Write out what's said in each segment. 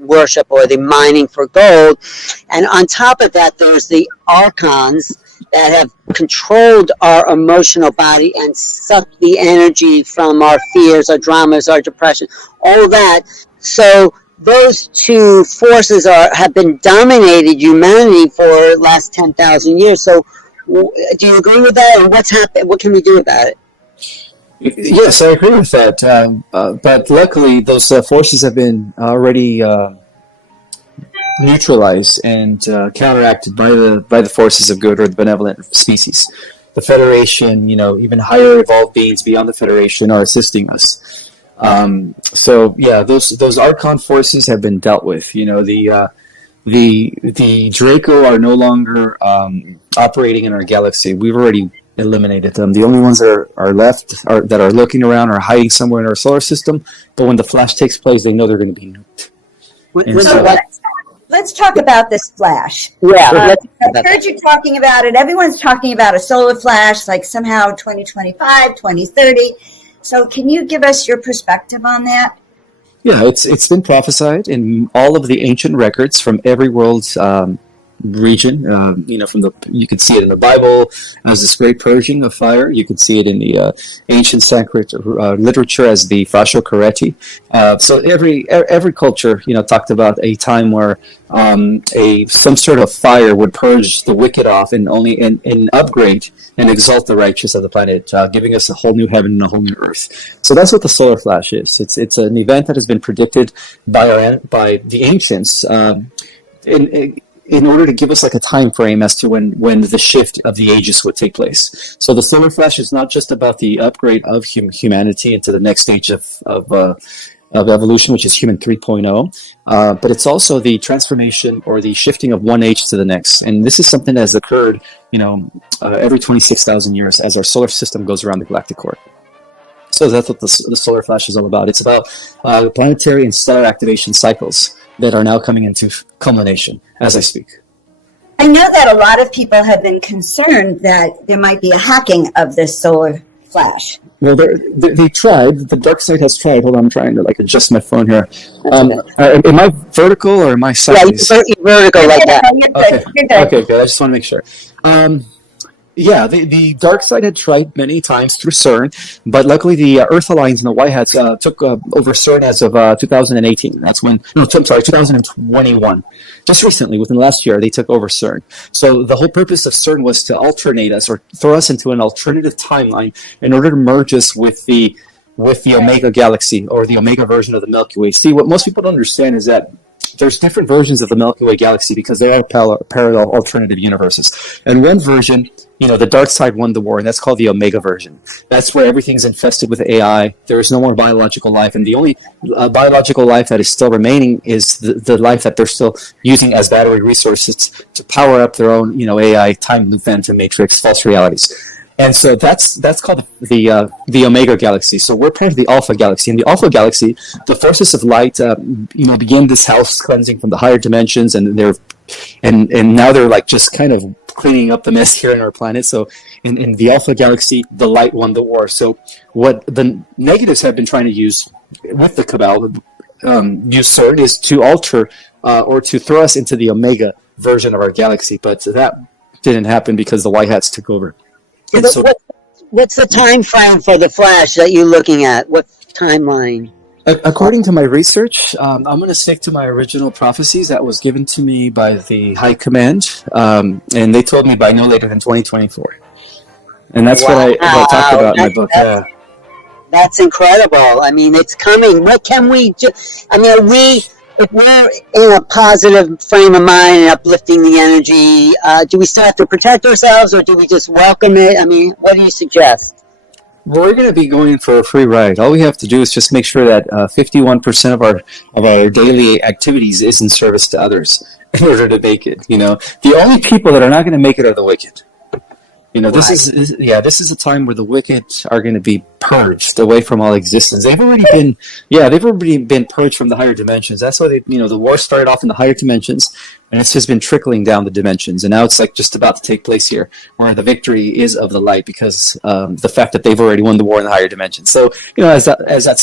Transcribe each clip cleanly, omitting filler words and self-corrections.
worship or the mining for gold. And on top of that, there's the archons that have controlled our emotional body and sucked the energy from our fears, our dramas, our depression, all that. So those two forces have been dominated humanity for the last 10,000 years. So do you agree with that? And what's happened? What can we do about it? Yes, I agree with that. But luckily, those forces have been already neutralized and counteracted by the forces of good or the benevolent species. The Federation, even higher evolved beings beyond the Federation are assisting us. So yeah, those Archon forces have been dealt with. The Draco are no longer operating in our galaxy. We've already eliminated them. The only ones that are left that are looking around are hiding somewhere in our solar system. But when the flash takes place, they know they're going to be nuked. Let's talk about this flash. Yeah, I've heard you talking about it. Everyone's talking about a solar flash, like somehow 2025, 2030. So can you give us your perspective on that? Yeah, it's been prophesied in all of the ancient records from every world's region. You could see it in the Bible as this great purging of fire. You could see it in the ancient Sanskrit literature as the Fascio Careti. So every culture, talked about a time where some sort of fire would purge the wicked off and only and upgrade and exalt the righteous of the planet, giving us a whole new heaven and a whole new earth. So that's what the solar flash is. It's an event that has been predicted by the ancients. In order to give us like a time frame as to when the shift of the ages would take place. So the solar flash is not just about the upgrade of humanity into the next stage of evolution, which is human 3.0, but it's also the transformation or the shifting of one age to the next. And this is something that has occurred, every 26,000 years as our solar system goes around the galactic core. So that's what the solar flash is all about. It's about planetary and stellar activation cycles that are now coming into culmination as I speak. I know that a lot of people have been concerned that there might be a hacking of this solar flash. Well, they tried. The dark side has tried. Hold on, I'm trying to adjust my phone here. Am I vertical or am I sideways? Yeah, you're vertical like that. Okay, good. I just want to make sure. Yeah, the dark side had tried many times through CERN, but luckily the Earth Alliance and the White Hats took over CERN as of 2018. 2021. Just recently, within the last year, they took over CERN. So the whole purpose of CERN was to alternate us or throw us into an alternative timeline in order to merge us with the Omega Galaxy or the Omega version of the Milky Way. See, what most people don't understand is that there's different versions of the Milky Way galaxy because they are parallel alternative universes. And one version, the dark side won the war, and that's called the Omega version. That's where everything's infested with AI. There is no more biological life, and the only biological life that is still remaining is the life that they're still using as battery resources to power up their own, AI time loop phantom matrix false realities. And so that's called the Omega Galaxy. So we're part of the Alpha Galaxy. In the Alpha Galaxy, the forces of light, begin this house cleansing from the higher dimensions, and now they're just kind of cleaning up the mess here on our planet. So in the Alpha Galaxy, the light won the war. So what the negatives have been trying to use with the Cabal, use CERN, is to alter or to throw us into the Omega version of our galaxy. But that didn't happen because the White Hats took over. So, what's the time frame for the flash that you're looking at? What timeline? According to my research, I'm going to stick to my original prophecies that was given to me by the High Command, and they told me by no later than 2024. And that's what I talked about in my book. That's incredible. I mean, it's coming. What can we do? I mean, if we're in a positive frame of mind and uplifting the energy, do we still have to protect ourselves, or do we just welcome it? I mean, what do you suggest? Well, we're going to be going for a free ride. All we have to do is just make sure that 51% of our daily activities is in service to others in order to make it. The only people that are not going to make it are the wicked. This is a time where the wicked are going to be purged away from all existence. They've already been purged from the higher dimensions. That's why the war started off in the higher dimensions, And it's just been trickling down the dimensions. And now it's like just about to take place here, where the victory is of the light because the fact that they've already won the war in the higher dimensions. So, as that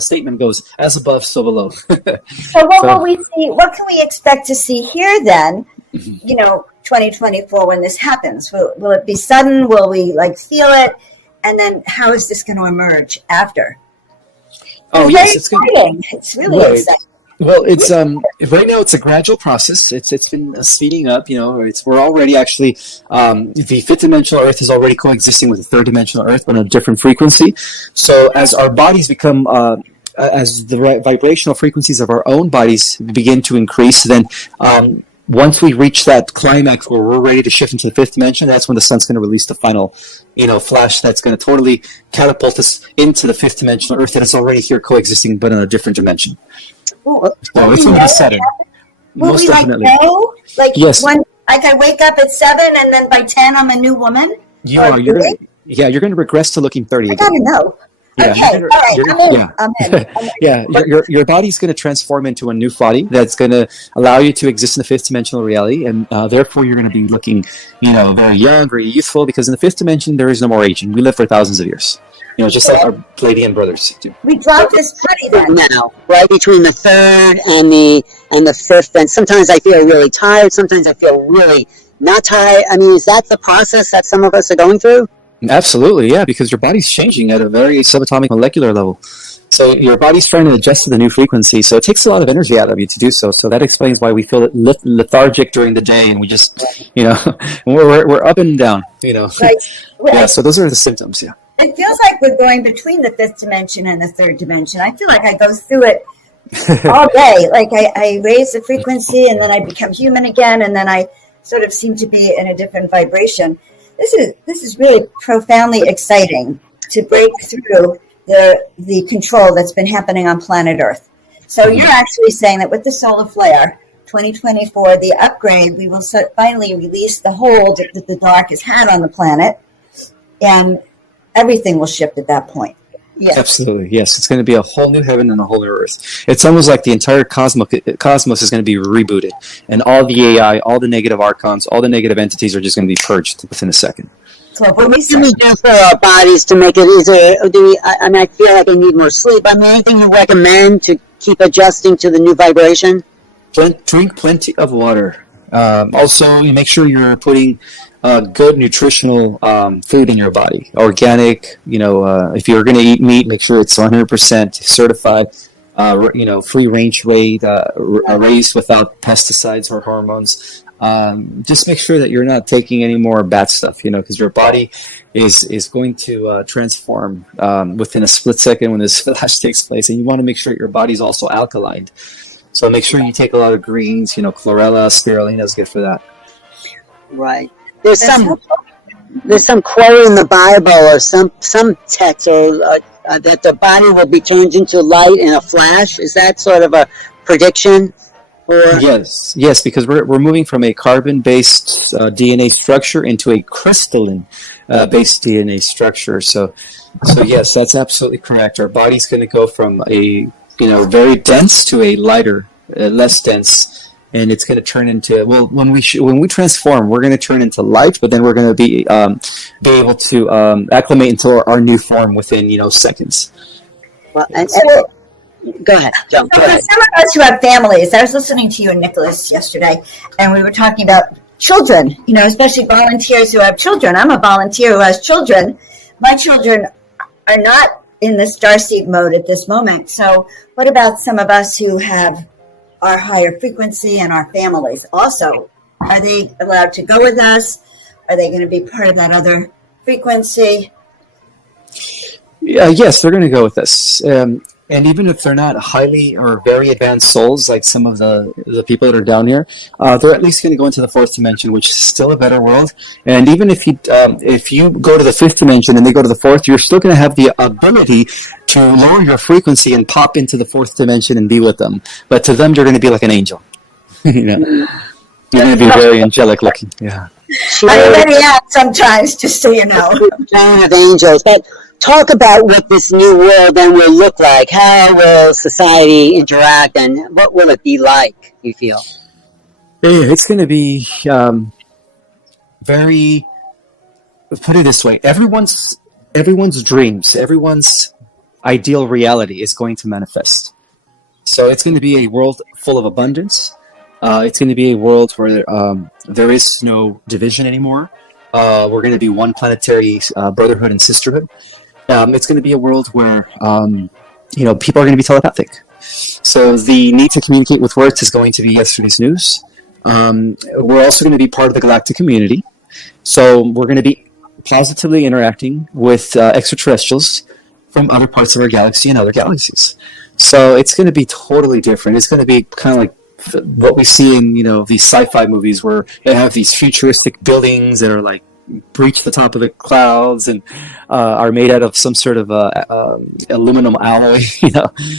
statement goes, as above, so below. So what will we see? What can we expect to see here then? 2024 when this happens, will it be sudden? Will we feel it? And then how is this going to emerge after? Oh, yes, it's exciting. It's really exciting. Well, it's right now it's a gradual process. It's been speeding up. We're already actually the fifth dimensional Earth is already coexisting with the third dimensional Earth, but on a different frequency. So as our bodies become as the vibrational frequencies of our own bodies begin to increase, then once we reach that climax where we're ready to shift into the fifth dimension, that's when the sun's going to release the final, flash that's going to totally catapult us into the fifth dimensional Earth, and it's already here coexisting, but in a different dimension. Well, so it's going to be sudden. Most definitely. Know? Yes. When I can wake up at 7 and then by 10 I'm a new woman? You're going to regress to looking 30 again. I gotta know. Yeah, okay, all right, I'm in. Yeah, your body's going to transform into a new body that's going to allow you to exist in the fifth dimensional reality, and therefore you're going to be looking, very young, very youthful, because in the fifth dimension there is no more aging. We live for thousands of years, just like our Pleiadian brothers do. We dropped this body then. Now, right between the third and the fifth, and sometimes I feel really tired, sometimes I feel really not tired. I mean, is that the process that some of us are going through? Absolutely, yeah, because your body's changing at a very subatomic molecular level. So your body's trying to adjust to the new frequency. So it takes a lot of energy out of you to do so. So that explains why we feel lethargic during the day, and we just, we're up and down, Right. Yeah, so those are the symptoms, yeah. It feels like we're going between the fifth dimension and the third dimension. I feel like I go through it all day. Like I raise the frequency and then I become human again, and then I sort of seem to be in a different vibration. This is really profoundly exciting to break through the control that's been happening on planet Earth. So you're actually saying that with the solar flare, 2024, the upgrade, we will finally release the hold that the dark has had on the planet, and everything will shift at that point. Yes. Absolutely, yes. It's going to be a whole new heaven and a whole new earth. It's almost like the entire cosmos is going to be rebooted, and all the AI, all the negative archons, all the negative entities are just going to be purged within a second. So what can we do for our bodies to make it easier? I feel like I need more sleep. Anything you recommend to keep adjusting to the new vibration? Drink plenty of water. Also, you make sure you're putting good nutritional food in your body. Organic, if you're going to eat meat, make sure it's 100% certified, free range raised without pesticides or hormones. Just make sure that you're not taking any more bad stuff, because your body is going to transform within a split second when this flash takes place, and you want to make sure your body's also alkaline. So make sure you take a lot of greens, chlorella, spirulina is good for that. Right. There's some quote in the Bible or some text or that the body will be turned into light in a flash. Is that sort of a prediction? Or? Yes, because we're moving from a carbon-based DNA structure into a crystalline-based DNA structure. So yes, that's absolutely correct. Our body's going to go from a very dense to a lighter, less dense. And it's going to turn into when we transform, we're going to turn into light, but then we're going to be able to acclimate into our new form within seconds. Well, go ahead. Some of us who have families, I was listening to you and Nicholas yesterday, and we were talking about children. Especially volunteers who have children. I'm a volunteer who has children. My children are not in the starseed mode at this moment. So, what about some of us who have our higher frequency and our families also? Are they allowed to go with us? Are they going to be part of that other frequency? Yes, they're going to go with us. And even if they're not highly or very advanced souls, like some of the people that are down here, they're at least going to go into the fourth dimension, which is still a better world. And even if you go to the fifth dimension and they go to the fourth, you're still going to have the ability to lower your frequency and pop into the fourth dimension and be with them. But to them, you're going to be like an angel. You're going to be very angelic looking. Yeah. I'm already out sometimes, just so you know. Giant of angels, but. Talk about what this new world then will look like. How will society interact, and what will it be like, you feel? It's going to be very. Put it this way: everyone's dreams, everyone's ideal reality is going to manifest. So it's going to be a world full of abundance. It's going to be a world where there is no division anymore. We're going to be one planetary brotherhood and sisterhood. It's going to be a world where people are going to be telepathic. So the need to communicate with words is going to be yesterday's news. We're also going to be part of the galactic community. So we're going to be positively interacting with extraterrestrials from other parts of our galaxy and other galaxies. So it's going to be totally different. It's going to be kind of like what we see in these sci-fi movies where they have these futuristic buildings that are like breach the top of the clouds and are made out of some sort of aluminum alloy,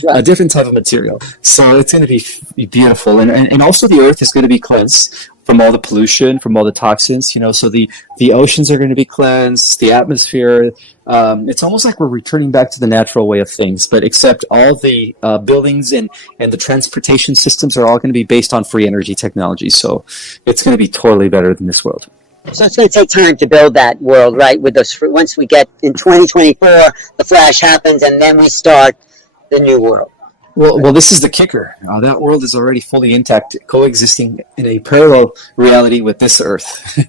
a different type of material. So it's going to be beautiful, and also the Earth is going to be cleansed from all the pollution, from all the toxins. So the oceans are going to be cleansed, the atmosphere. It's almost like we're returning back to the natural way of things, but except all the buildings and the transportation systems are all going to be based on free energy technology. So it's going to be totally better than this world. So it's going to take time to build that world, right? With us, once we get in 2024, the flash happens, and then we start the new world. Well, this is the kicker. That world is already fully intact, coexisting in a parallel reality with this Earth.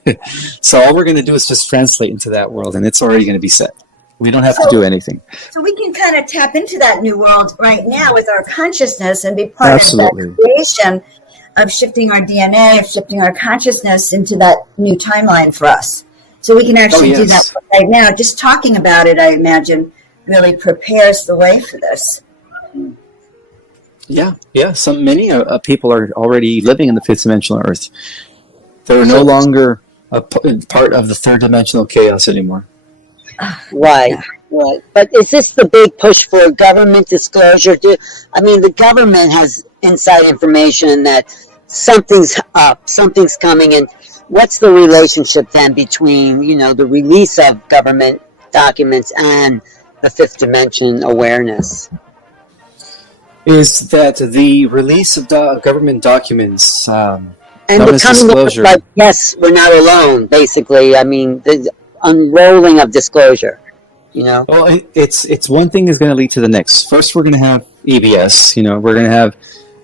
So all we're going to do is just translate into that world, and it's already going to be set. We don't have to do anything. So we can kind of tap into that new world right now with our consciousness and be part Absolutely. of that creation of shifting our DNA, of shifting our consciousness into that new timeline for us. So we can actually do that right now. Just talking about it, I imagine, really prepares the way for this. Yeah. Many people are already living in the fifth dimensional Earth. They're no longer a part of the third dimensional chaos anymore. Right. But is this the big push for government disclosure? The government has inside information that something's up, something's coming, and what's the relationship then between, the release of government documents and the fifth dimension awareness? Is that the release of government documents and the coming disclosure. Of, yes, we're not alone, basically. The unrolling of disclosure, Well, it's one thing is going to lead to the next. First, we're going to have EBS. We're going to have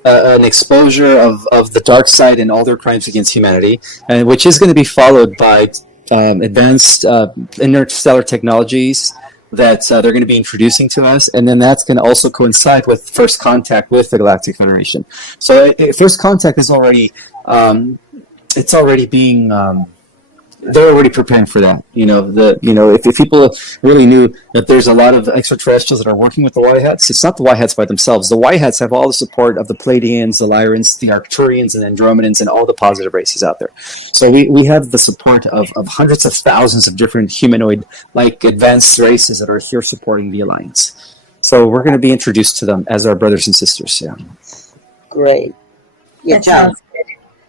an exposure of the dark side and all their crimes against humanity, and which is going to be followed by advanced interstellar technologies that they're going to be introducing to us, and then that's going to also coincide with first contact with the Galactic Federation. So first contact is already it's already being they're already preparing for that. If people really knew that there's a lot of extraterrestrials that are working with the White Hats, it's not the White Hats by themselves. The White Hats have all the support of the Pleiadians, the Lyrans, the Arcturians, and Andromedans, and all the positive races out there. So we have the support of hundreds of thousands of different humanoid-like advanced races that are here supporting the Alliance. So we're going to be introduced to them as our brothers and sisters. Yeah. Great. Yeah, that sounds good.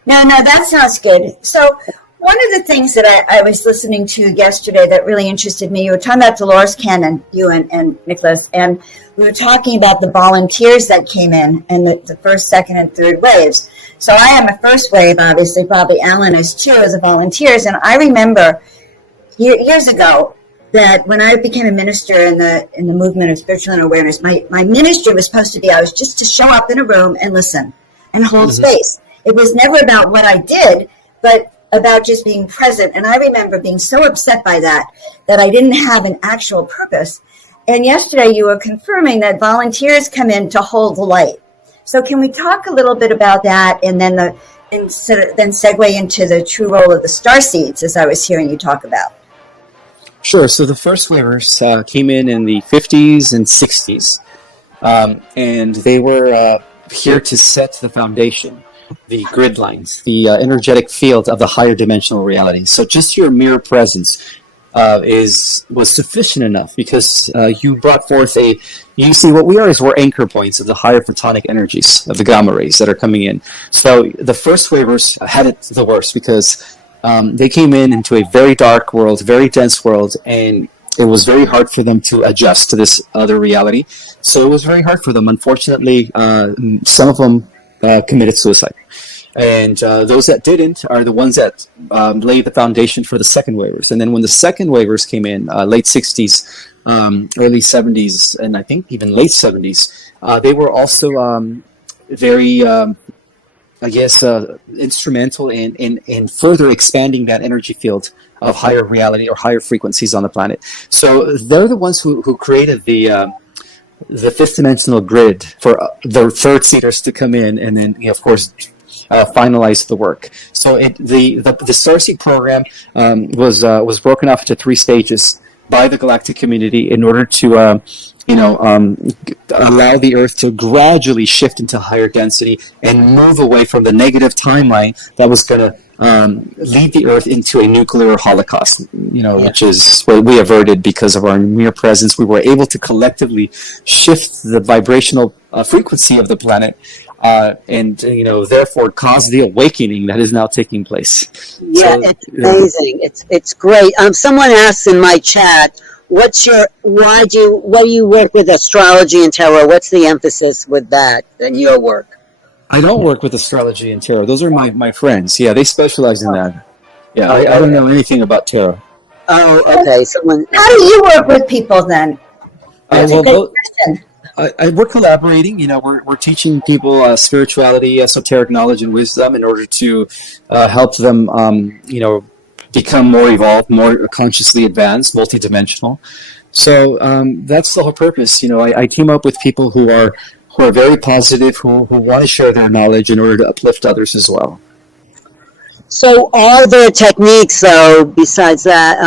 No, that sounds good. So one of the things that I was listening to yesterday that really interested me, you were talking about Dolores Cannon, you and Nicholas, and we were talking about the volunteers that came in and the first, second, and third waves. So I am a first wave, obviously, probably Alan is too, as a volunteers. And I remember years ago that when I became a minister in the movement of spiritual inner awareness, my ministry was supposed to be, I was just to show up in a room and listen and hold space. It was never about what I did, but about just being present. And I remember being so upset by that I didn't have an actual purpose. And yesterday you were confirming that volunteers come in to hold the light. So can we talk a little bit about that and then then segue into the true role of the starseeds, as I was hearing you talk about? Sure. So the first waivers came in the 50s and 60s, and they were here to set the foundation, the grid lines, the energetic field of the higher dimensional reality. So just your mere presence was sufficient enough, because you brought forth you see what we are is we're anchor points of the higher photonic energies of the gamma rays that are coming in. So the first waivers had it the worst, because they came into a very dark world, very dense world, and it was very hard for them to adjust to this other reality. So it was very hard for them. Unfortunately, some of them committed suicide. And those that didn't are the ones that laid the foundation for the second wavers. And then when the second wavers came in, late 60s, early 70s, and I think even late 70s, they were also very, I guess, instrumental in further expanding that energy field of higher reality or higher frequencies on the planet. So they're the ones who created the fifth dimensional grid for the third seeders to come in, and then of course finalize the work. So the Starseed program was broken off into 3 stages by the galactic community in order to allow the Earth to gradually shift into higher density and move away from the negative timeline that was going to lead the Earth into a nuclear holocaust, which is what we averted because of our mere presence. We were able to collectively shift the vibrational frequency of the planet, and therefore cause the awakening that is now taking place. Yeah, so, it's amazing. It's great. Someone asked in my chat, why do you work with astrology and tarot? What's the emphasis with that in your work? I don't work with astrology and tarot. Those are my friends. Yeah, they specialize in that. Yeah, I don't know anything about tarot. Oh, okay. How do you work with people then? That's a good question. We're collaborating. We're teaching people spirituality, esoteric knowledge, and wisdom in order to help them, become more evolved, more consciously advanced, multidimensional. So that's the whole purpose. I team up with people who are very positive, who want to share their knowledge in order to uplift others as well. So are there techniques, though, besides that,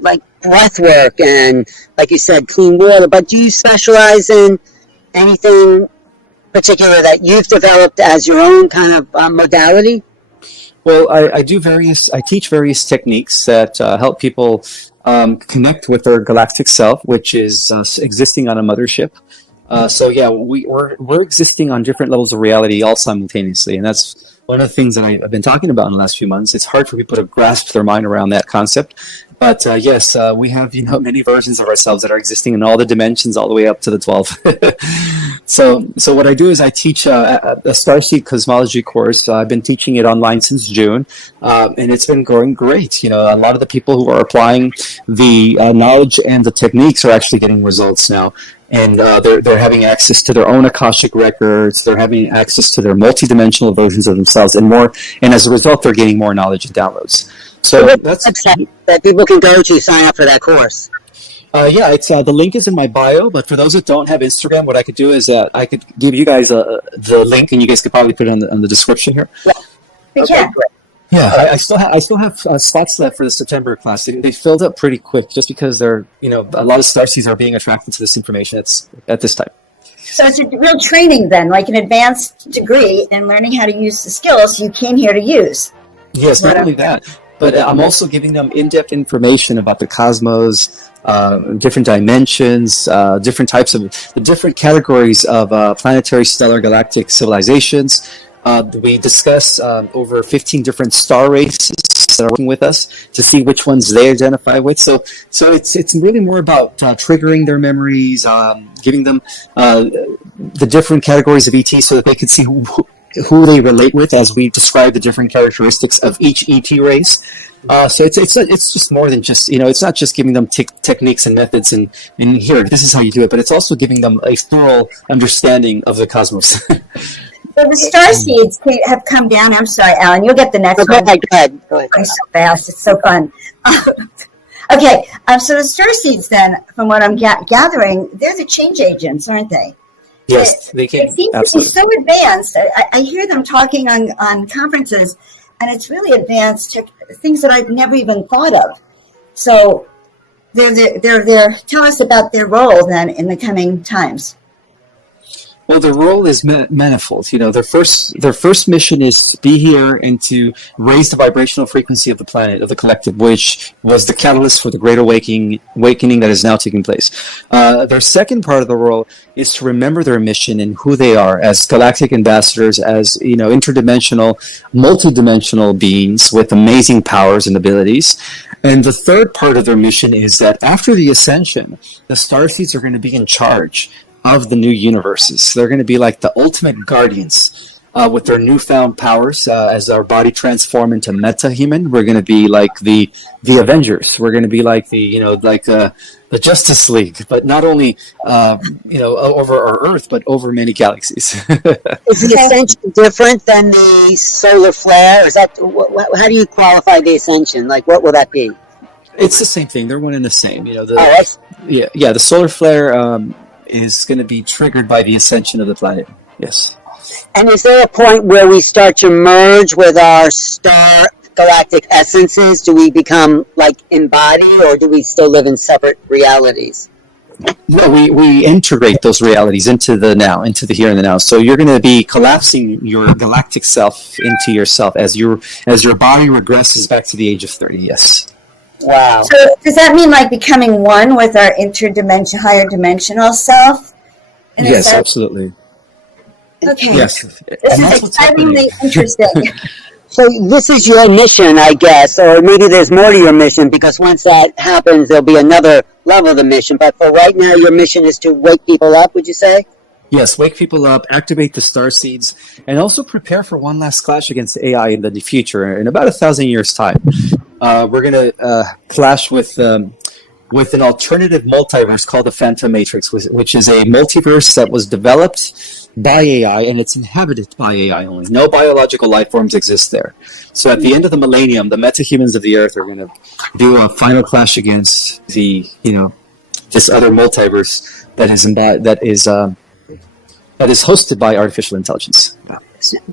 like breath work and, like you said, clean water, but do you specialize in anything particular that you've developed as your own kind of modality? Well, I teach various techniques that help people connect with their galactic self, which is existing on a mothership. So yeah, we're existing on different levels of reality all simultaneously, and that's one of the things that I've been talking about in the last few months. It's hard for people to grasp their mind around that concept, but yes, we have many versions of ourselves that are existing in all the dimensions, all the way up to the 12. So what I do is I teach a Starseed cosmology course. I've been teaching it online since June, and it's been going great. A lot of the people who are applying the knowledge and the techniques are actually getting results now. And they're having access to their own Akashic records. They're having access to their multidimensional versions of themselves and more. And as a result, they're getting more knowledge and downloads. So that's website that people can go to sign up for that course. Yeah, it's the link is in my bio. But for those that don't have Instagram, what I could do is I could give you guys the link, and you guys could probably put it on the description here. Yeah. Okay, great. Yeah, I still have spots left for the September class. They filled up pretty quick, just because they're a lot of Starseeds are being attracted to this information at this time. So it's a real training then, like an advanced degree in learning how to use the skills you came here to use. Yes, not only that, but I'm also giving them in-depth information about the cosmos, different dimensions, different types of the different categories of planetary, stellar, galactic civilizations. We discuss over 15 different star races that are working with us to see which ones they identify with. So it's really more about triggering their memories, giving them the different categories of ET so that they can see who they relate with as we describe the different characteristics of each ET race. So it's just more than just, it's not just giving them techniques and methods and here, this is how you do it, but it's also giving them a thorough understanding of the cosmos. So the Starseeds have come down. I'm sorry, Alan. You'll get the next one. Go ahead. I'm so fast. It's so fun. Okay. So the Starseeds, then, from what I'm gathering, they're the change agents, aren't they? Yes, they can. They seem to be so advanced. I hear them talking on conferences, and it's really advanced things that I've never even thought of. So they're tell us about their role then in the coming times. Well, their role is manifold. Their first mission is to be here and to raise the vibrational frequency of the planet, of the collective, which was the catalyst for the great awakening that is now taking place. Their second part of the role is to remember their mission and who they are as galactic ambassadors, as interdimensional, multidimensional beings with amazing powers and abilities. And the third part of their mission is that after the ascension, the Starseeds are going to be in charge of the new universes. They're going to be like the ultimate guardians with their newfound powers, as our body transform into meta-human, we're going to be like the Avengers. We're going to be like the Justice League, but not only over our Earth, but over many galaxies. Is the ascension different than the solar flare? Is that how do you qualify the ascension? Like, what will that be? It's the same thing. They're one and the same. The solar flare is going to be triggered by the ascension of the planet. Yes. And is there a point where we start to merge with our star galactic essences? Do we become like embodied, or do we still live in separate realities? No, we integrate those realities into the now, into the here and the now. So you're going to be collapsing your galactic self into yourself as your body regresses back to the age of 30. Yes. Wow. So does that mean like becoming one with our higher dimensional self? Yes, absolutely. Okay. Yes. This is excitingly interesting. So this is your mission, I guess, or maybe there's more to your mission, because once that happens, there'll be another level of the mission. But for right now, your mission is to wake people up, would you say? Yes, wake people up, activate the star seeds, and also prepare for one last clash against AI in the future, in about 1,000 years' time. We're going to clash with an alternative multiverse called the Phantom Matrix, which is a multiverse that was developed by AI, and it's inhabited by AI only. No biological life forms exist there. So at the end of the millennium, the meta-humans of the Earth are going to do a final clash against this other multiverse that is hosted by artificial intelligence.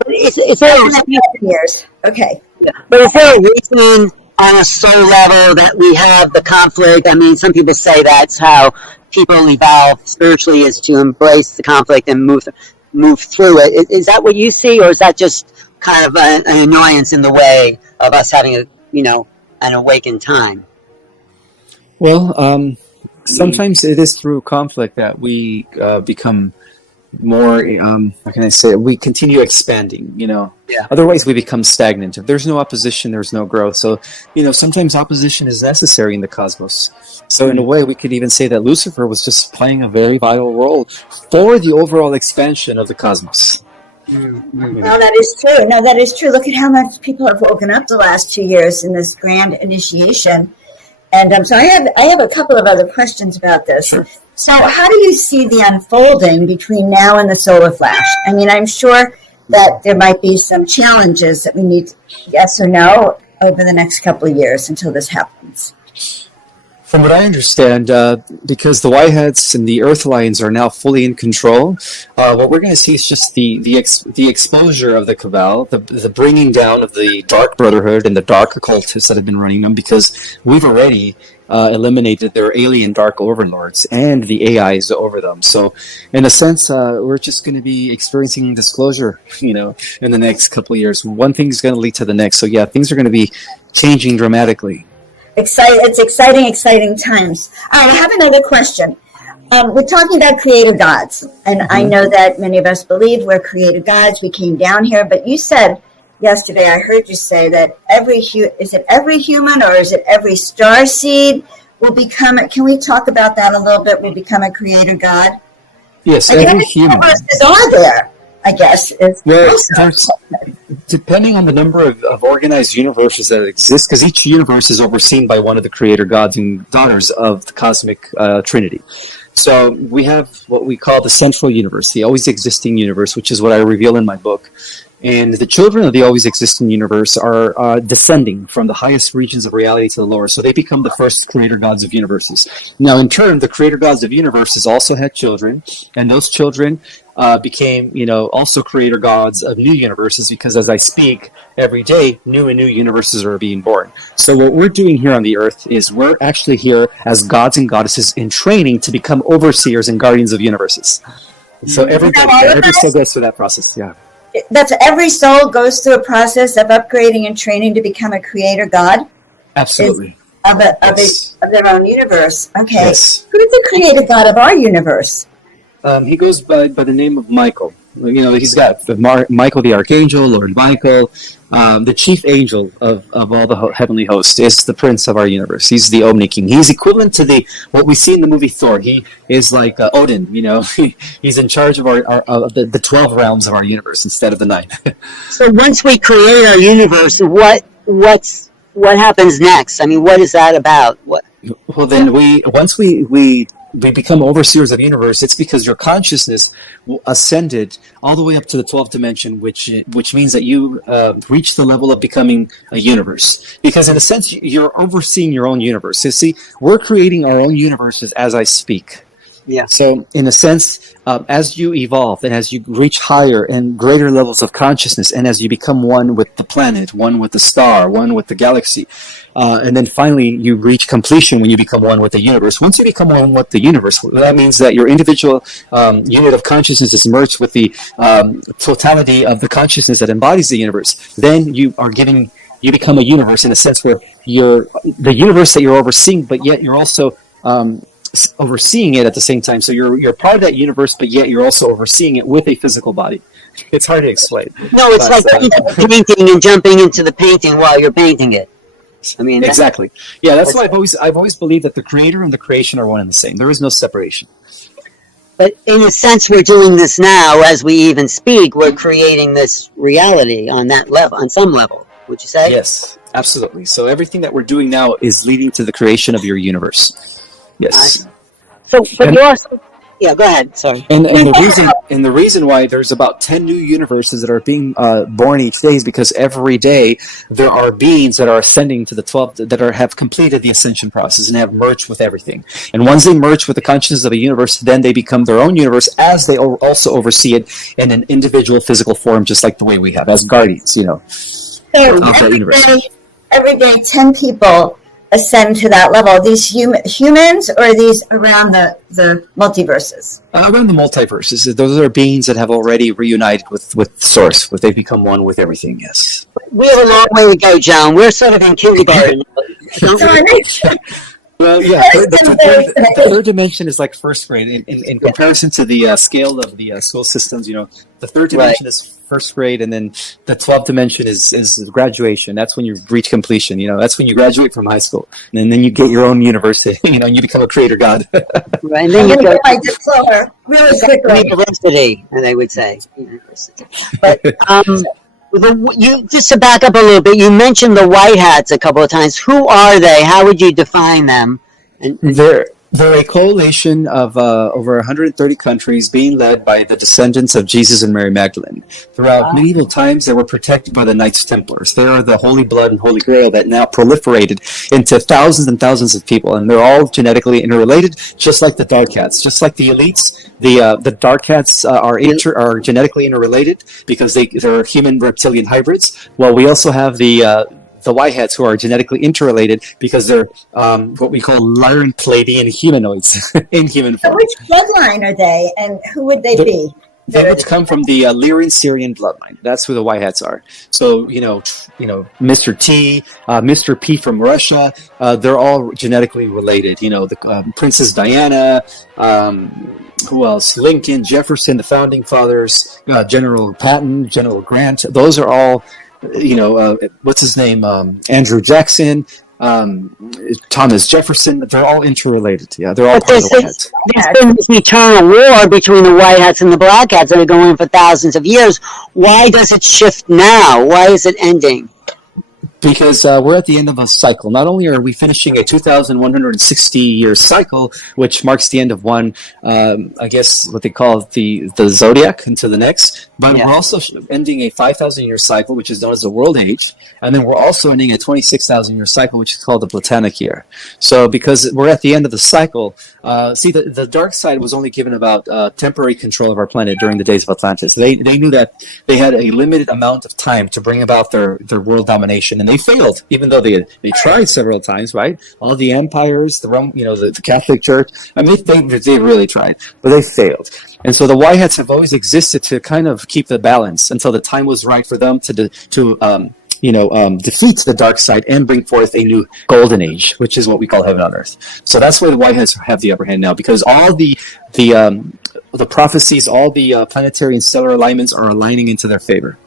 Is there Years. Okay. But is there a reason on a soul level that we have the conflict? I mean, some people say that's how people evolve spiritually, is to embrace the conflict and move through it. Is that what you see, or is that just kind of an annoyance in the way of us having an awakened time? Well, sometimes it is through conflict that we become more, how can I say it? We continue expanding, Yeah. Otherwise we become stagnant. If there's no opposition, there's no growth. So, sometimes opposition is necessary in the cosmos. So in a way, we could even say that Lucifer was just playing a very vital role for the overall expansion of the cosmos. No, that is true. No, that is true. Look at how much people have woken up the last 2 years in this grand initiation. And so I have a couple of other questions about this. Sure. So how do you see the unfolding between now and the solar flash? I mean, I'm sure that there might be some challenges that we need, yes or no, over the next couple of years until this happens. From what I understand, because the Whiteheads and the Earth Lions are now fully in control, what we're going to see is just the exposure of the Cabal, the bringing down of the Dark Brotherhood and the Dark Occultists that have been running them, because we've already eliminated their alien Dark Overlords and the AIs over them. So, in a sense, we're just going to be experiencing disclosure, in the next couple of years. One thing is going to lead to the next. So, yeah, things are going to be changing dramatically. It's exciting times. I have another question. We're talking about creator gods, and I know that many of us believe we're creator gods. We came down here, but you said yesterday, I heard you say that is it every human or is it every star seed will become it? Can we talk about that a little bit? Will become a creator god? Yes, and every human. Universes are there, I guess. Depending on the number of organized universes that exist, because each universe is overseen by one of the creator gods and daughters of the cosmic Trinity. So we have what we call the central universe, the always existing universe, which is what I reveal in my book. And the children of the always existing universe are descending from the highest regions of reality to the lower. So they become the first creator gods of universes. Now, in turn, the creator gods of universes also had children, and those children became, also creator gods of new universes, because as I speak every day, new and new universes are being born. So what we're doing here on the earth is we're actually here as gods and goddesses in training to become overseers and guardians of universes. So every soul goes through that process, yeah. That's every soul goes through a process of upgrading and training to become a creator god. Absolutely. Of their own universe. Okay. Yes. Who is the creator god of our universe? He goes by the name of Michael. He's got Michael the Archangel, Lord Michael, the chief angel of all the heavenly hosts is the prince of our universe. He's the Omni King. He's equivalent to what we see in the movie Thor. He is like Odin. He's in charge of the 12 realms of our universe instead of the 9. So once we create our universe, what happens next? I mean, what is that about? What? Well, then once we become overseers of the universe, it's because your consciousness ascended all the way up to the 12th dimension, which means that you reach the level of becoming a universe. Because in a sense, you're overseeing your own universe. You see, we're creating our own universes as I speak. Yeah. So in a sense, as you evolve and as you reach higher and greater levels of consciousness, and as you become one with the planet, one with the star, one with the galaxy, and then finally you reach completion when you become one with the universe. Once you become one with the universe, that means that your individual unit of consciousness is merged with the totality of the consciousness that embodies the universe. Then you become a universe in a sense where you're the universe that you're overseeing, but yet you're also overseeing it at the same time. So you're part of that universe, but yet you're also overseeing it with a physical body. It's hard to explain. No, it's like painting and jumping into the painting while you're painting it. I mean, exactly. Yeah, that's why I've always believed that the creator and the creation are one and the same. There is no separation. But in a sense, we're doing this now as we even speak. We're creating this reality on that level, on some level. Would you say? Yes, absolutely. So everything that we're doing now is leading to the creation of your universe. Yes. So, but you're also, yeah. Go ahead. Sorry. And the reason why there's about 10 new universes that are being born each day is because every day there are beings that are ascending to the 12 that have completed the ascension process and have merged with everything. And once they merge with the consciousness of a universe, then they become their own universe as they also oversee it in an individual physical form, just like the way we have as guardians. So of that universe. every day, 10 people ascend to that level. These humans, or are these around the multiverses? Around the multiverses. Those are beings that have already reunited with Source. They've become one with everything, yes. We have a long way to go, John. We're sort of in kindergarten. Well, yeah, the third dimension is like first grade in comparison to the scale of the school systems. The third dimension is first grade, and then the 12th dimension is graduation. That's when you reach completion. That's when you graduate from high school, and then you get your own university. And you become a creator god. Right, and then you go my diploma really quickly. University, and they would say university. But you just to back up a little bit, you mentioned the white hats a couple of times. Who are they? How would you define them? And They're a coalition of over 130 countries being led by the descendants of Jesus and Mary Magdalene. Throughout medieval times, they were protected by the Knights Templars. They are the Holy Blood and Holy Grail that now proliferated into thousands and thousands of people, and they're all genetically interrelated, just like the Dark Cats. Just like the elites, the Dark Cats are genetically interrelated because they're human reptilian hybrids. Well, we also have the white hats who are genetically interrelated because they're what we call Lyran Palladian humanoids in human form. So which bloodline are they, and who would they be? They would come from the Lyran Syrian bloodline. That's who the white hats are. So Mr. T, Mr. P from Russia, they're all genetically related. The Princess Diana. Who else? Lincoln, Jefferson, the founding fathers, General Patton, General Grant. Those are all. What's his name? Andrew Jackson, Thomas Jefferson. They're all interrelated. Yeah, they're all part of the White Hats. There's been this eternal war between the white hats and the black hats that are going on for thousands of years. Why does it shift now? Why is it ending? Because we're at the end of a cycle. Not only are we finishing a 2,160-year cycle, which marks the end of one, I guess what they call the zodiac into the next, but we're also ending a 5,000-year cycle, which is known as the world age, and then we're also ending a 26,000-year cycle, which is called the Platonic year. So because we're at the end of the cycle, the dark side was only given about temporary control of our planet during the days of Atlantis. They knew that they had a limited amount of time to bring about their world domination, and they failed, even though they tried several times, right? All the empires, the Rome, the Catholic Church, I mean, they really tried, but they failed. And so the white hats have always existed to kind of keep the balance until the time was right for them to defeat the dark side and bring forth a new golden age, which is what we call heaven on earth. So that's why the Whiteheads have the upper hand now, because all the prophecies, all the planetary and stellar alignments are aligning into their favor.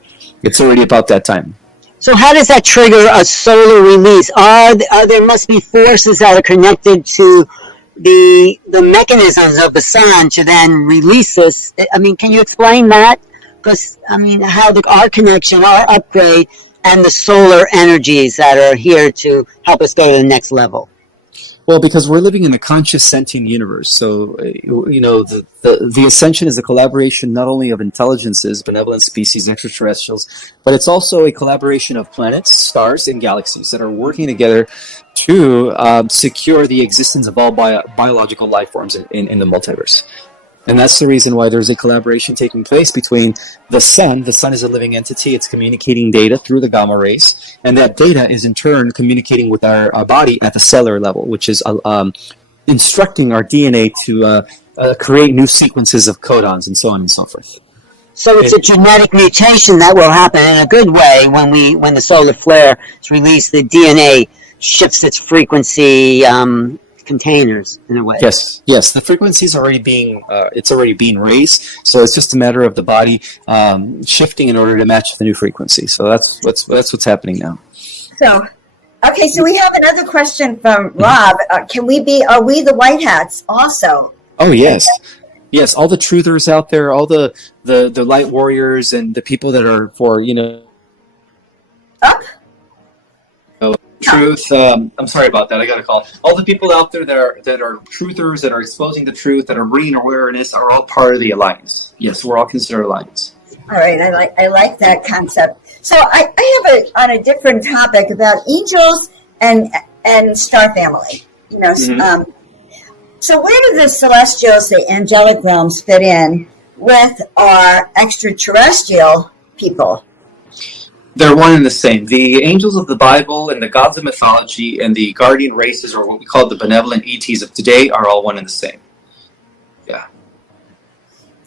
It's already about that time. So how does that trigger a solar release? There must be forces that are connected to the mechanisms of the sun to then release this. I mean, can you explain that? Because, I mean, how our connection, our upgrade, and the solar energies that are here to help us go to the next level. Well, because we're living in a conscious sentient universe. So, the ascension is a collaboration not only of intelligences, benevolent species, extraterrestrials, but it's also a collaboration of planets, stars, and galaxies that are working together to secure the existence of all biological life forms in the multiverse. And that's the reason why there's a collaboration taking place between the sun. The sun is a living entity. It's communicating data through the gamma rays. And that data is in turn communicating with our body at the cellular level, which is instructing our DNA to create new sequences of codons and so on and so forth. So it's a genetic mutation that will happen in a good way when the solar flare is released. The DNA shifts its frequency containers in a way. Yes. The frequency is already being raised, so it's just a matter of the body shifting in order to match the new frequency. So that's what's happening now. So we have another question from Rob. Are we the White Hats also? Oh yes, all the truthers out there, all the light warriors, and the people that are for truth. I'm sorry about that. I got a call. All the people out there that are truthers, that are exposing the truth, that are bringing awareness, are all part of the alliance. Yes, we're all considered alliance. All right, I like that concept. So I have on a different topic about angels and star family. Mm-hmm. So where do the celestials, the angelic realms, fit in with our extraterrestrial people? They're one and the same. The angels of the Bible and the gods of mythology and the guardian races, or what we call the benevolent ETs of today, are all one and the same. Yeah.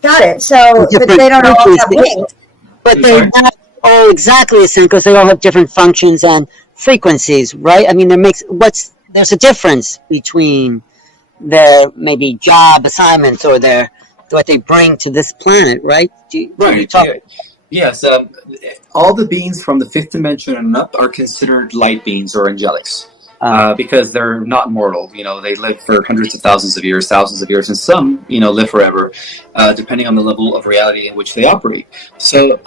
Got it. So, but they don't all have wings. But they're not all exactly the same because they all have different functions and frequencies, right? I mean, there's a difference between their maybe job assignments or what they bring to this planet, right? Yes, all the beings from the fifth dimension and up are considered light beings or angelics because they're not mortal. They live for hundreds of thousands of years, and some, live forever, depending on the level of reality in which they operate. So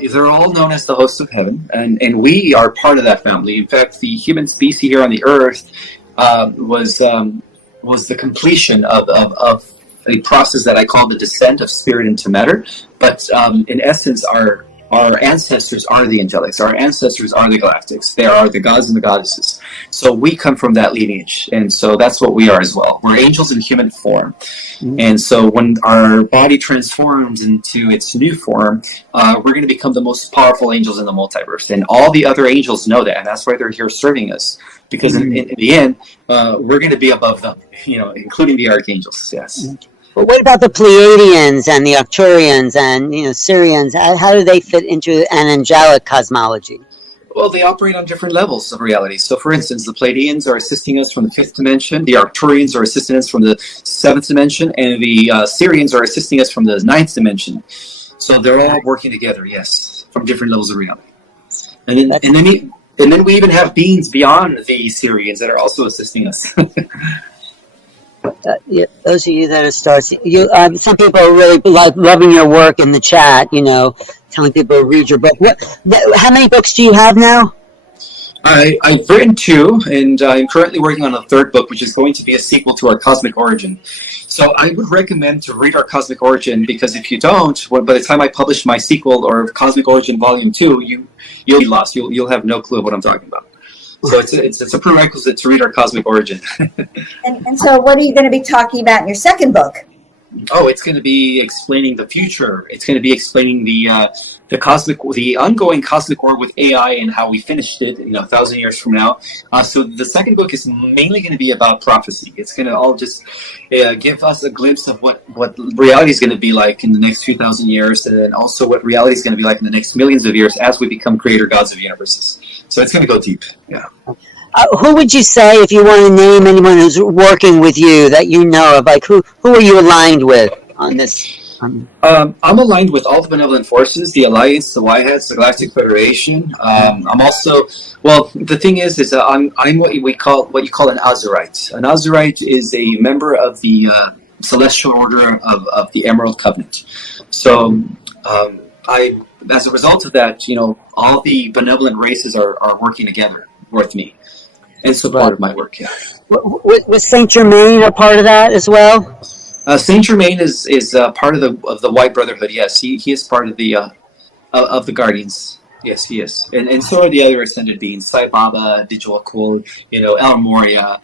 they're all known as the hosts of heaven, and we are part of that family. In fact, the human species here on the earth was the completion of a process that I call the descent of spirit into matter. But in essence, our ancestors are the angelics. Our ancestors are the galactics. They are the gods and the goddesses. So we come from that lineage. And so that's what we are as well. We're angels in human form. Mm-hmm. And so when our body transforms into its new form, we're going to become the most powerful angels in the multiverse. And all the other angels know that. And that's why they're here serving us. Because in the end, we're going to be above them, including the archangels. Yes. Mm-hmm. But what about the Pleiadians and the Arcturians and Sirians? How do they fit into an angelic cosmology? Well, they operate on different levels of reality. So, for instance, the Pleiadians are assisting us from the fifth dimension, the Arcturians are assisting us from the seventh dimension, and the Sirians are assisting us from the ninth dimension. So they're all working together, yes, from different levels of reality. And then we even have beings beyond the Sirians that are also assisting us. Those of you that are stars, some people are really loving your work in the chat, telling people to read your book. How many books do you have now? I've written 2, and I'm currently working on a 3rd book, which is going to be a sequel to Our Cosmic Origin. So I would recommend to read Our Cosmic Origin, because if you don't, by the time I publish my sequel, or Cosmic Origin Volume 2, you'll be lost. You'll have no clue what I'm talking about. So it's a prerequisite to read Our Cosmic Origin. And so what are you going to be talking about in your second book? it's going to be explaining the future. It's going to be explaining the ongoing cosmic war with AI and how we finished it, 1,000 years from now. So the second book is mainly going to be about prophecy. It's going to all just give us a glimpse of what reality is going to be like in the next few thousand years, and then also what reality is going to be like in the next millions of years as we become creator gods of universes. So it's going to go deep. Yeah. Who would you say, if you want to name anyone who's working with you that you know of, like who are you aligned with on this? I'm aligned with all the benevolent forces, the Alliance, the Whiteheads, the Galactic Federation. I'm also, well, the thing is I'm what you call an Azurite. An Azurite is a member of the Celestial Order of the Emerald Covenant. So as a result of that, all the benevolent races are working together with me and support of my work. Yeah. Was Saint Germain a part of that as well? Saint Germain is part of the White Brotherhood. Yes, he is part of the Guardians. Yes, he is, and so are the other ascended beings: Sai Baba, Digital, El Moria,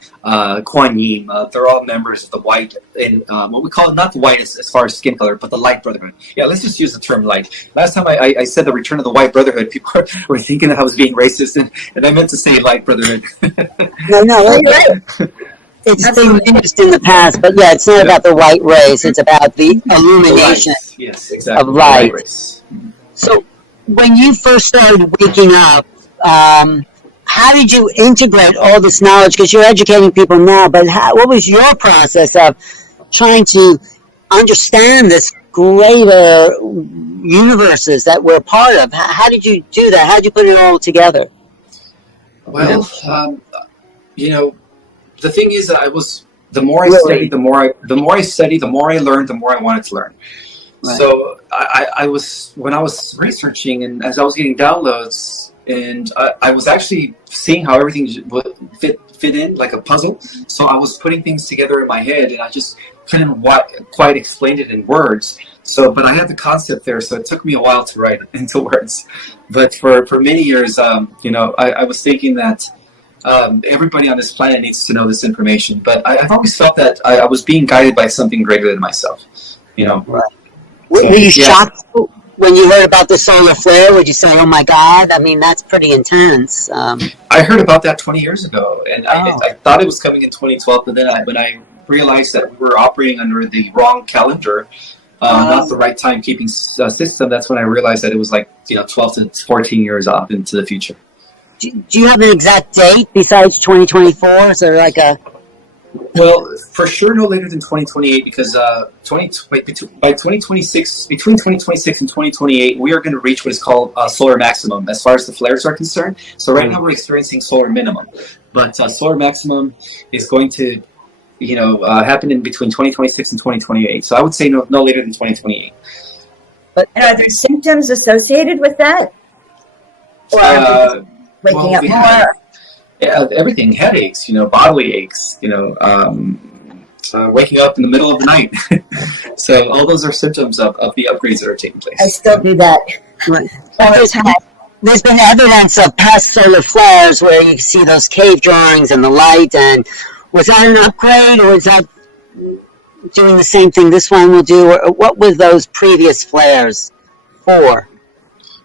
Kuan Yin. They're all members of the White, and what we call it, not the White as far as skin color, but the Light Brotherhood. Yeah, let's just use the term light. Last time I said the return of the White Brotherhood, people were thinking that I was being racist, and I meant to say Light Brotherhood. No, right. It's been used in the past, but yeah, it's not about the white race. It's about the illumination yes, exactly. of light. So when you first started waking up, how did you integrate all this knowledge? Because you're educating people now, but what was your process of trying to understand this greater universes that we're part of? How did you do that? How did you put it all together? Well, the thing is that the more I studied, the more I learned, the more I wanted to learn. Right. So when I was researching and as I was getting downloads, and I was actually seeing how everything would fit in like a puzzle. So I was putting things together in my head, and I just couldn't quite explain it in words. But I had the concept there, so it took me a while to write it into words. But for many years, I was thinking that everybody on this planet needs to know this information. But I've always felt that I was being guided by something greater than myself. Right. Were you shocked when you heard about the solar flare? Would you say, "Oh my God"? I mean, that's pretty intense. I heard about that 20 years ago, and I thought it was coming in 2012. But then when I realized that we were operating under the wrong calendar, not the right timekeeping system, that's when I realized that it was like 12 to 14 years off into the future. Do you have an exact date besides 2024? Is there like a... Well, for sure no later than 2028, because by 2026, between 2026 and 2028, we are going to reach what is called solar maximum as far as the flares are concerned. So right now we're experiencing solar minimum, but solar maximum is going to happen in between 2026 and 2028. So I would say no later than 2028. But are there symptoms associated with that? Or waking up more? Yeah, everything, headaches, bodily aches, waking up in the middle of the night. So all those are symptoms of the upgrades that are taking place. I still do that. Right. There's been evidence of past solar flares where you see those cave drawings and the light. And was that an upgrade, or is that doing the same thing this one will do? Or what were those previous flares for?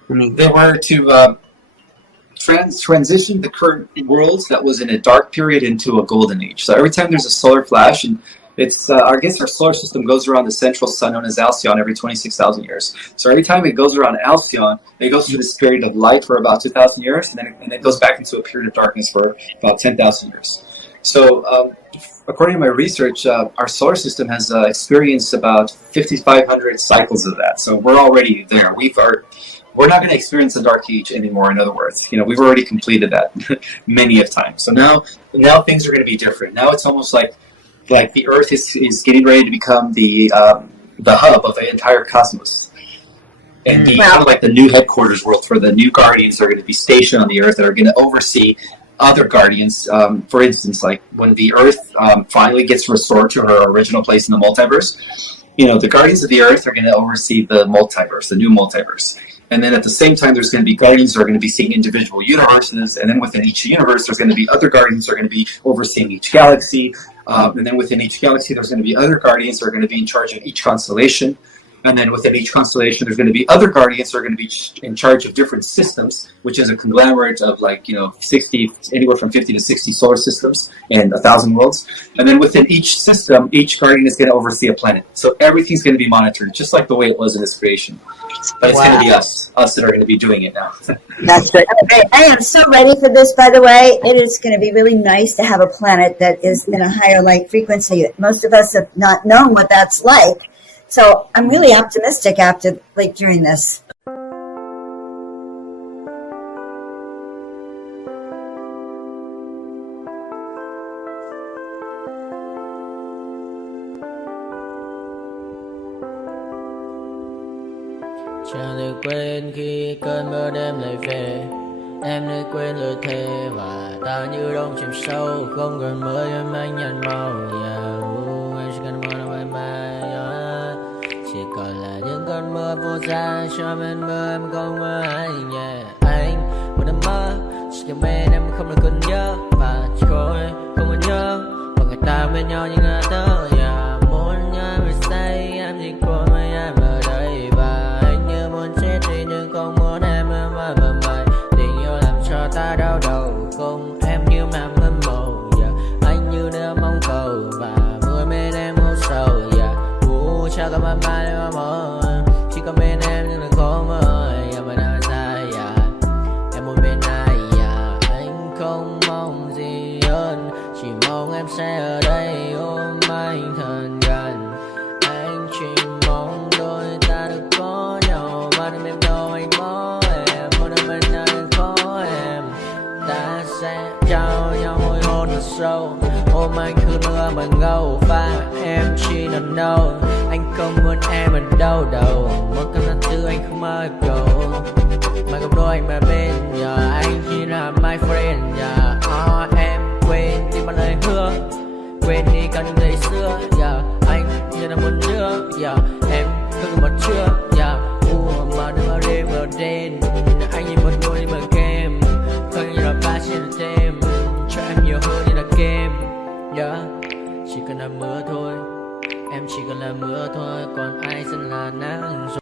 They were to transition the current world that was in a dark period into a golden age. So every time there's a solar flash, and it's I guess our solar system goes around the central sun known as Alcyon every 26,000 years. So every time it goes around Alcyon, it goes through this period of light for about 2,000 years, and then it goes back into a period of darkness for about 10,000 years. So according to my research, our solar system has experienced about 5,500 cycles of that. So we're already there. We're not going to experience the dark age anymore. In other words, we've already completed that many of times. So now things are going to be different. Now it's almost like the Earth is getting ready to become the hub of the entire cosmos, and kind of like the new headquarters world where the new guardians are going to be stationed on the Earth that are going to oversee other guardians. For instance, like when the Earth finally gets restored to her original place in the multiverse, the guardians of the Earth are going to oversee the multiverse, the new multiverse. And then at the same time, there's going to be guardians who are going to be seeing individual universes. And then within each universe, there's going to be other guardians who are going to be overseeing each galaxy. And then within each galaxy, there's going to be other guardians who are going to be in charge of each constellation. And then within each constellation, there's going to be other guardians who are going to be in charge of different systems, which is a conglomerate of 60, anywhere from 50 to 60 solar systems and 1,000 worlds. And then within each system, each guardian is going to oversee a planet. So everything's going to be monitored, just like the way it was in its creation. But it's going to be us that are going to be doing it now. That's good. I am so ready for this, by the way. It is going to be really nice to have a planet that is in a higher light frequency. Most of us have not known what that's like. So I'm really optimistic after, during this. Chẳng được quên khi cơn mưa đêm lại về. Em đã quên lời thề và ta như đông chìm sâu. Không còn mới em anh nhận màu. Anh chỉ cần mơ đâu em chỉ còn là những cơn mưa vô giá cho bên mơ em không mơ anh. Anh một đêm mơ chỉ cần bên em không được cần nhớ và chỉ có em không muốn nhớ và người ta bên nhau như ngã tớ. Muốn nhớ về say em chỉ có mấy em ở đây và anh như muốn chết đi nhưng không muốn em mơ mày. Tình yêu làm cho ta đau đầu không em như mà mơ mộng. Anh như đứa mong cầu và mưa bên em hôn sầu. Chào các bạn mai em mơ chỉ có bên em nhưng là khó mơ. Mà đã ra em muốn bên ai anh không mong gì hơn chỉ mong em sẽ ở đây ôm anh thật gần. Anh chỉ mong đôi ta được có nhau mà đừng em đâu anh có em muốn ở bên anh có em. Ta sẽ trao nhau môi hôn thật sâu ôm anh cứ mưa mà ngâu và em chỉ nằm đâu. Anh không muốn em ở đâu đâu một cơn gió thứ anh không mơ cầu mà không đôi anh mà bên anh chỉ là my friend em quên đi bao lời hứa quên đi cả những ngày xưa anh như là một đứa em không một chưa mà đừng ở đêm anh như một đôi mà kem không như là ba trên thêm cho em nhiều hơn như là kem chỉ cần là mưa thôi. Em chỉ cần là mưa thôi, còn ai sẽ là nắng rồi.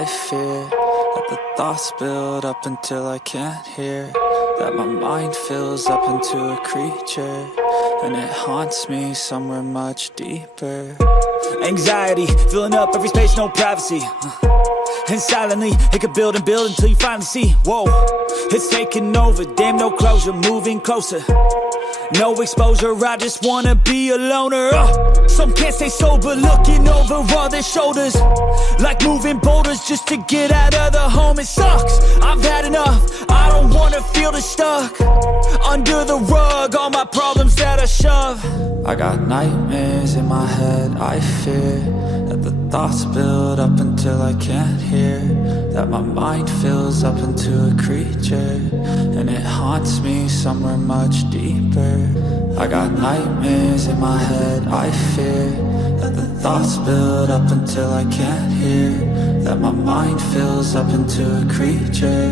I fear that the thoughts build up until I can't hear, that my mind fills up into a creature, and it haunts me somewhere much deeper. Anxiety, filling up every space, no privacy. And silently, it could build and build until you finally see, whoa, it's taking over, damn, no closure, moving closer. No exposure, I just wanna be a loner. Some can't stay sober, looking over all their shoulders, like moving boulders just to get out of the home. It sucks, I've had enough, I don't wanna feel the stuck under the rug, all my problems that I shove. I got nightmares in my head, I fear that the thoughts build up until I can't hear, that my mind fills up into a creature, and it haunts me somewhere much deeper. I got nightmares in my head, I fear that the thoughts build up until I can't hear, that my mind fills up into a creature,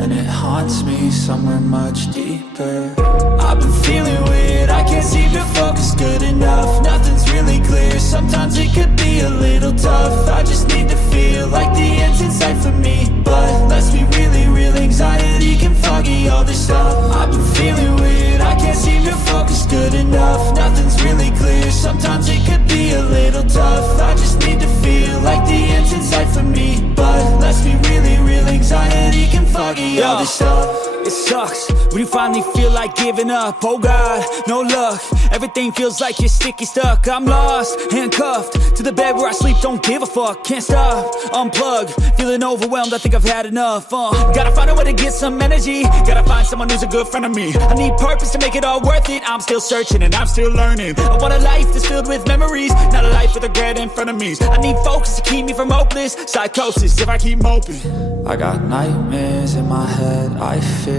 and it haunts me somewhere much deeper. I've been feeling weird, I can't seem to focus good enough, nothing's really clear, sometimes it could be a little tough. I just need to feel like the end's in sight for me, but let's be really real, anxiety can foggy all this stuff. I've been feeling weird, I can't seem to focus good enough, nothing's really clear, sometimes it could be a little tough. I just need to feel like the end's in sight for me, but let's be really real, anxiety can foggy all this stuff. It sucks when you finally feel like giving up. Oh God, no luck, everything feels like you're sticky stuck. I'm lost, handcuffed to the bed where I sleep, don't give a fuck. Can't stop, unplug, feeling overwhelmed, I think I've had enough. Gotta find a way to get some energy, gotta find someone who's a good friend of me. I need purpose to make it all worth it, I'm still searching and I'm still learning. I want a life that's filled with memories, not a life with regret in front of me. I need focus to keep me from hopeless psychosis if I keep moping. I got nightmares in my head, I fear.